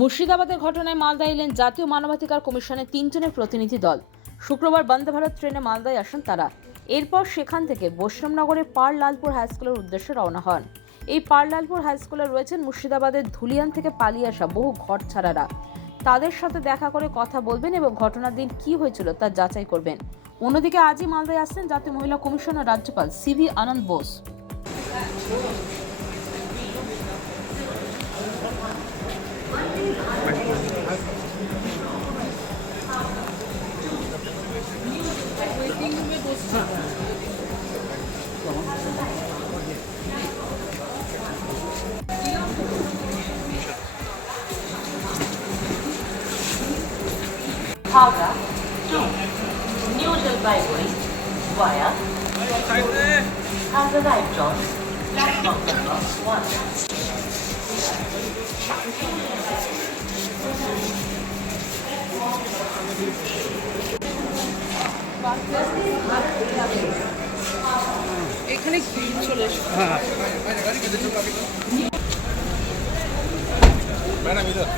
মুর্শিদাবাদের ঘটনায় মালদা এলেন জাতীয় মানবাধিকার কমিশনের 3 জনের প্রতিনিধি দল। শুক্রবার বন্দে ভারত ট্রেনে মালদায় আসেন তারা। এরপর সেখান থেকে বৈষ্ণবনগরের পারলালপুর হাই স্কুলের উদ্দেশ্যে রওনা হন। এই পারলালপুর হাই স্কুলে রয়েছেন মুর্শিদাবাদের ধুলিয়ান থেকে পালিয়ে আসা বহু ঘরছাড়ারা। তাদের সাথে দেখা করে কথা বলবেন এবং ঘটনার দিন কি হয়েছিল তা যাচাই করবেন। অন্যদিকে আজই মালদায় আসছেন জাতীয় মহিলা কমিশনের রাজ্যপাল CV Ananda Bose. Howrah to New Jalpaiguri via has arrived on platform number 1. এখানে চলে এসো। मैडम इधर